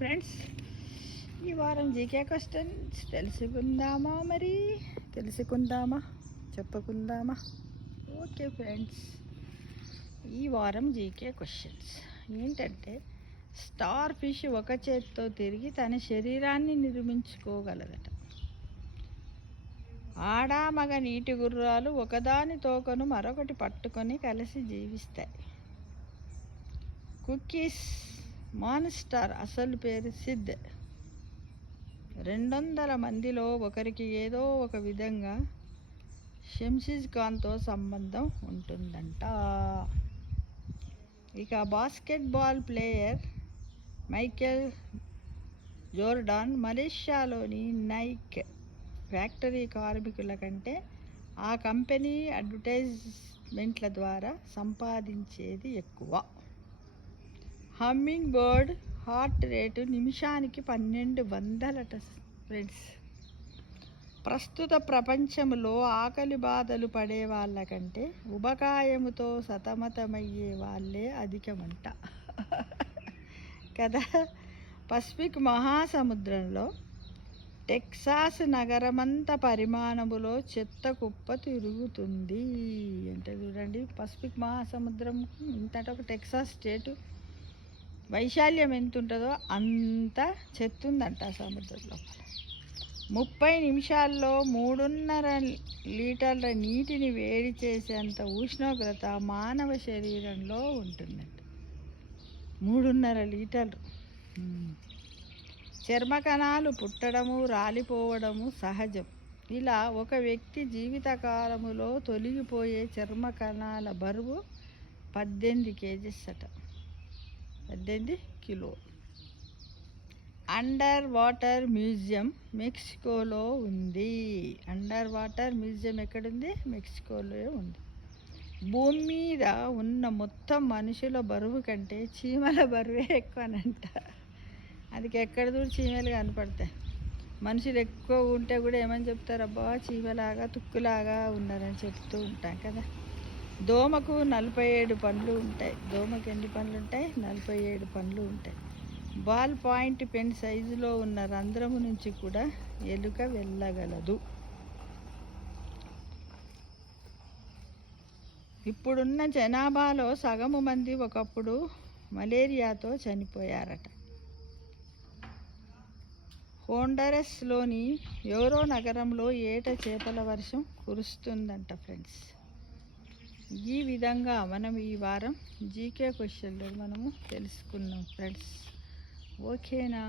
Friends, ఈ వారం GK questions తెలుసుకుందామా చెప్పుకుందామా? ఓకే ఫ్రెండ్స్, ఈ వారం జీకే క్వశ్చన్స్ ఏంటంటే, స్టార్ ఫిష్ ఒక చేత్తో తిరిగి తన శరీరాన్ని నిర్మించుకోగలదట. ఆడామగ నీటి గుర్రాలు ఒకదాని తోకను మరొకటి పట్టుకొని కలిసి జీవిస్తాయి. కుకీస్ మాన్స్టర్ అసలు పేరు సిద్. 200 మందిలో ఒకరికి ఏదో ఒక విధంగా షంషీజ్ ఖాన్తో సంబంధం ఉంటుందంట. ఇక బాస్కెట్బాల్ ప్లేయర్ మైకేల్ జోర్డాన్ మలేషియాలోని నైక్ ఫ్యాక్టరీ కార్మికుల కంటే ఆ కంపెనీ అడ్వర్టైజ్మెంట్ల ద్వారా సంపాదించేది ఎక్కువ. హమ్మింగ్ బర్డ్ హార్ట్ రేటు నిమిషానికి 1200 ఫ్రెండ్స్. ప్రస్తుత ప్రపంచంలో ఆకలి బాధలు పడే వాళ్ళకంటే ఉబకాయముతో సతమతమయ్యే వాళ్ళే అధికమంట కదా. పసిఫిక్ మహాసముద్రంలో టెక్సాస్ నగరమంత పరిమాణములో చెత్త కుప్ప తిరుగుతుంది అంటే చూడండి, పసిఫిక్ మహాసముద్రం ఇంతటా ఒక టెక్సాస్ స్టేటు వైశాల్యం ఎంత ఉంటుందో అంత చెత్త ఉందంట సముద్రంలో. 30 నిమిషాల్లో 3.5 లీటర్ల నీటిని వేడి చేసేంత ఉష్ణోగ్రత మానవ శరీరంలో ఉంటుందంట. 3.5 లీటర్లు. చర్మ కణాలు పుట్టడము రాలిపోవడము సహజం. ఇలా ఒక వ్యక్తి జీవితకాలములో తొలగిపోయే చర్మ కణాల బరువు 18 కేజీస్ అట. 18 కిలోలు. అండర్ వాటర్ మ్యూజియం మెక్సికోలో ఉంది. అండర్ వాటర్ మ్యూజియం ఎక్కడుంది? మెక్సికోలో ఉంది. భూమి మీద ఉన్న మొత్తం మనుషుల బరువు కంటే చీమల బరువే ఎక్కువనంట. అది ఎక్కడ చూడు చీమలు కనపడతాయి. మనుషులు ఎక్కువ ఉంటే కూడా ఏమని చెప్తారు? అబ్బా చీమలాగా తుక్కులాగా ఉన్నారని చెప్తూ ఉంటాం కదా. దోమకు 47 పండ్లు ఉంటాయి. దోమకు ఎన్ని పండ్లు ఉంటాయి? 47 పండ్లు ఉంటాయి. బాల్ పాయింట్ పెన్ సైజులో ఉన్న రంధ్రము నుంచి కూడా ఎలుక వెళ్ళగలదు. ఇప్పుడున్న జనాభాలో సగము మంది ఒకప్పుడు మలేరియాతో చనిపోయారట. హోండరస్లోని యోరో నగరంలో ఏట చేపల వర్షం కురుస్తుందంట ఫ్రెండ్స్. ఈ విధంగా మనం ఈ వారం జీకే క్వశ్చన్లు మనము తెలుసుకున్నాం ఫ్రెండ్స్. ఓకేనా?